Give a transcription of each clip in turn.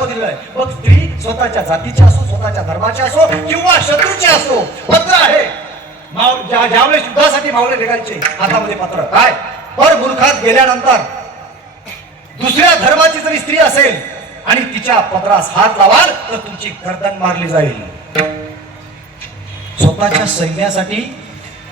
हक्क दिलेला आहे. मग स्त्री स्वतःच्या जातीची असो स्वतःच्या धर्माची असो किंवा शत्रूची असो पत्र आहे. माव- ज्यावेळेस युद्धासाठी मावळे निघायचे हातामध्ये पत्र. काय? पर मुलखात गेल्यानंतर दुसऱ्या धर्माची जरी स्त्री असेल आणि तिच्या पत्रास हात लावाल तर तुमची गर्दन मारली जाईल. स्वतःच्या सैन्यासाठी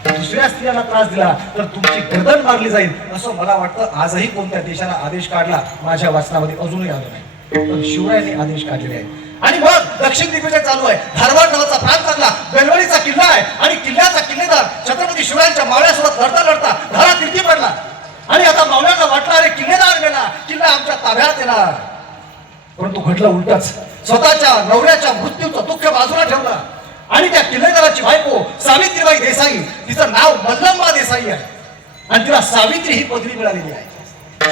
दुसऱ्या स्त्रियांना त्रास दिला तर तुमची गर्दन मारली जाईल. असं मला वाटतं आजही कोणत्या देशाला आदेश काढला माझ्या वाचनामध्ये अजूनही आलं नाही. शिवरायांनी आदेश काढलेले आहे आणि मग दक्षिण दिग्विजय चालू आहे. धारवाड नावाचा प्रांत लागला बेलवडीचा किल्ला आहे. आणि किल्ल्याचा किल्लेदार छत्रपती शिवरायांच्या मावळ्यासोबत लढता लढता धारा तिरकी पडला. आणि आता मावळ्यांना वाटला अरे किल्लेदार गेला. किल्ला आमच्या ताब्यात येणार. परंतु घडलं उलटच. स्वतःच्या नवऱ्याच्या मृत्यूचं दुःख बाजूला ठेवलं. आणि त्या किल्लेदाराची बायको सावित्रीबाई देसाई तिचं नाव मल्लम्मा देसाई आहे. आणि तिला सावित्री ही पदवी मिळालेली आहे.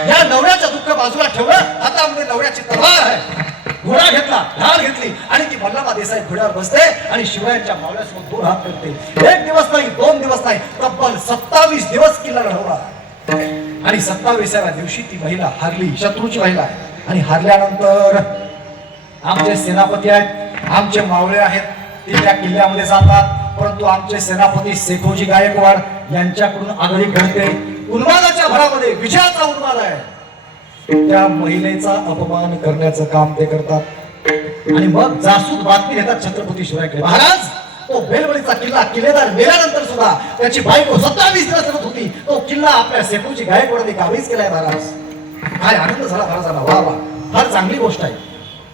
या नवऱ्याचं दुःख बाजूला ठेवलं हातामध्ये नवऱ्याची तलवार आहे. घोडा घेतला ढाल घेतली आणि ती मल्लम्मा देसाई घोड्यावर बसते आणि शिवायांच्या मावळ्यासोबत दोन हात करते एक दिवस नाही दोन दिवस नाही तब्बल सत्तावीस दिवस किल्ला लढवला आणि सत्तावीसाव्या दिवशी ती महिला हारली शत्रूची महिला. आणि हारल्यानंतर आमचे सेनापती आहेत आमचे मावळे आहेत ते त्या किल्ल्यामध्ये जातात. परंतु आमचे सेनापती सेखोजी गायकवाड यांच्याकडून आगळी घडते. उन्मादाच्या भरामध्ये विजयाचा उन्माद आहे. त्या महिलेचा अपमान करण्याचं काम ते करतात. आणि मग जासूद बातमी घेतात छत्रपती शिवरायकडे महाराज तो बेलवडीचा किल्ला किल्लेदार मेल्यानंतर सुद्धा त्याची बायको सत्तावीस दिवस रडत होती. तो किल्ला आपल्या सेपूची गायकवाडाने काबीज केलाय महाराज. काय आनंद झाला महाराजांना. वा वा. फार चांगली गोष्ट आहे.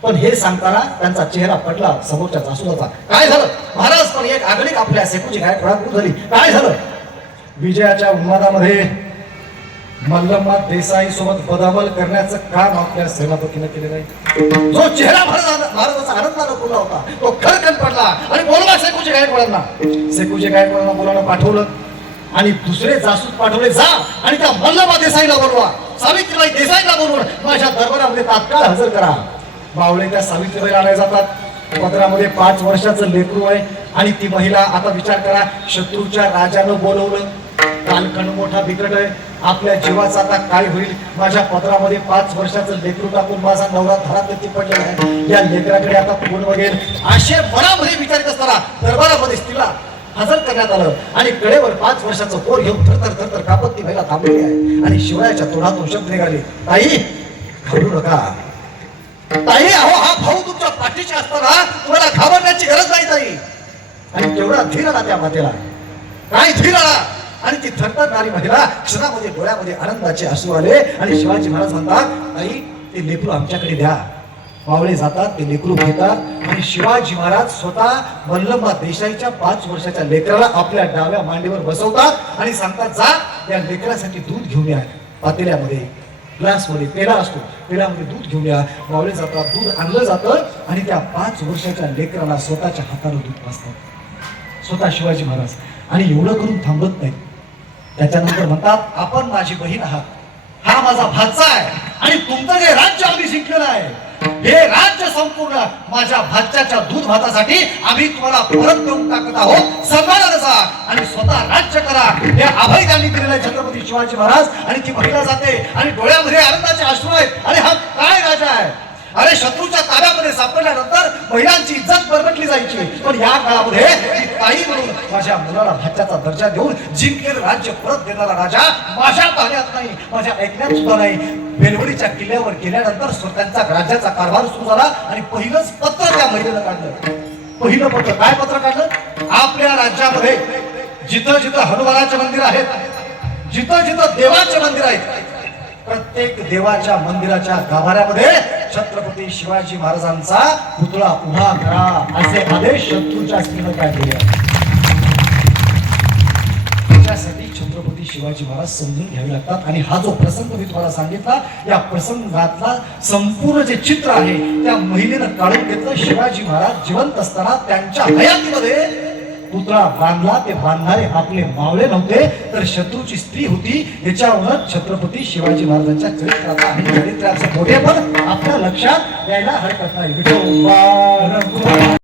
पण हे सांगताना त्यांचा चेहरा पडला समोरच्या जासूदाचा. काय झालं? महाराज पण एक आगळीक आपल्या सेपूची गायकवाडात झाली. काय झालं? विजयाच्या उन्मादामध्ये मल्लम्मा देसाई सोबत बदाबल करण्याचं काम आपल्या सेनापतीने केलेलं आहे. जो चेहरा महाराजा आनंदानं होता तो खरखन पडला आणि बोलवा सेकूचे गायकवाडांना. सेकूचे गायकवाडांना बोलावणं पाठवलं आणि दुसरे जासूस पाठवले जा आणि त्या मल्लम्मा देसाईला बोलवा. सावित्रीबाई देसाईला बोलवून माझ्या दरबारामध्ये तात्काळ हजर करा. बावळे त्या सावित्रीबाईला आणायला जातात. पदरामध्ये पाच वर्षाचं लेकरू आहे आणि ती महिला आता विचार करा शत्रूच्या राजानं बोलवलं. कालखंड मोठा बिकट आहे आपल्या जीवाचा आता काय होईल? माझ्या पत्रामध्ये पाच वर्षाचं लेकरू टाकून माझा नवरा धरात पडलेला आहे. या लेकराकडे आता कोण बघेल असे मनामध्ये विचारित असताना दरबारामध्ये तिला हजर करण्यात आलं. आणि कडेवर पाच वर्षाचं पोर घेऊन थरथर थरथर कापत ती महिला थांबलेली आहे. आणि शिवरायाच्या तोंडातून शब्द निघाले. ताई घाबरू नका. ताई अहो हा भाऊ तुमच्या पाठीशी असताना तुम्हाला घाबरण्याची गरज नाही ताई. आणि केवढा धीर आला त्या मातेला. काय धीर आला? आणि ती थरथरणारी महिला क्षणामध्ये डोळ्यामध्ये आनंदाचे असू आले आणि शिवाजी महाराज म्हणतात आई ते लेकरू आमच्याकडे द्या. पावळे जातात ते लेकरू घेतात आणि शिवाजी महाराज स्वतः वल्लभा देशाईच्या पाच वर्षाच्या लेकराला आपल्या डाव्या मांडीवर बसवतात आणि सांगतात जा या लेकरासाठी दूध घेऊन या पातेल्यामध्ये. ग्लासमध्ये पेला असतो. पेलामध्ये दूध घेऊन या. वावले जातात दूध आणलं जातं आणि त्या पाच वर्षाच्या लेकराला स्वतःच्या हाताने दूध पाजतात स्वतः शिवाजी महाराज. आणि एवढं करून थांबत नाही त्याच्यानंतर म्हणतात आपण माझी बहीण आहात. हा माझा भाचा आहे. आणि तुमचं जे राज्य आम्ही जिंकलेलं आहे हे राज्य संपूर्ण माझ्या भाच्याच्या दूध भातासाठी आम्ही तुम्हाला परत देऊन टाकत आहोत. सन्मानानं स्वतः राज्य करा. हे अभय त्यांनी दिलेलं आहे छत्रपती शिवाजी महाराज. आणि ती महिला जाते. आणि डोळ्यामध्ये आनंदाचे अश्रू आहेत. आणि हा काय राजा आहे? अरे शत्रूच्या ताब्यामध्ये सापडल्यानंतर महिलांची इज्जत बरबटली जायची. पण या काळामध्ये ताई म्हणून माझ्या मुलाला भाच्याचा दर्जा देऊन जिंकेल राज्य परत देणारा राजा माझ्या पाहण्यात नाही माझ्या ऐकण्यात सुद्धा नाही. बेलवडीच्या किल्ल्यावर गेल्यानंतर स्व- त्यांचा राज्याचा कारभार सुरू झाला आणि पहिलंच पत्र त्या महिलेनं काढलं. पहिलं पत्र काय पत्र काढलं? आपल्या राज्यामध्ये जिथं जिथं हनुमानाचे मंदिर आहेत जिथं जिथं देवाचे मंदिर आहेत प्रत्येक देवाच्या मंदिराच्या गाभाऱ्यामध्ये छत्रपती शिवाजी महाराजांचा पुतळा उभा करा असे आदेश शत्रूच्या स्त्रीनं काढलेले आहेत त्याच्यासाठी छत्रपती शिवाजी महाराज समजून घ्यावे लागतात. आणि हा जो प्रसंग मी तुम्हाला सांगितला या प्रसंगातला संपूर्ण जे चित्र आहे त्या महिलेनं काढून घेतलं. शिवाजी महाराज जिवंत असताना त्यांच्या हयातीमध्ये पुतळा बांधला ते बांधणारे आपले मावळे नव्हते तर शत्रूची स्त्री होती याच्यावर छत्रपती शिवाजी महाराजांच्या चरित्राचा आणि चरित्राचं मोठेपण आपल्या लक्षात यायला हरकत नाही.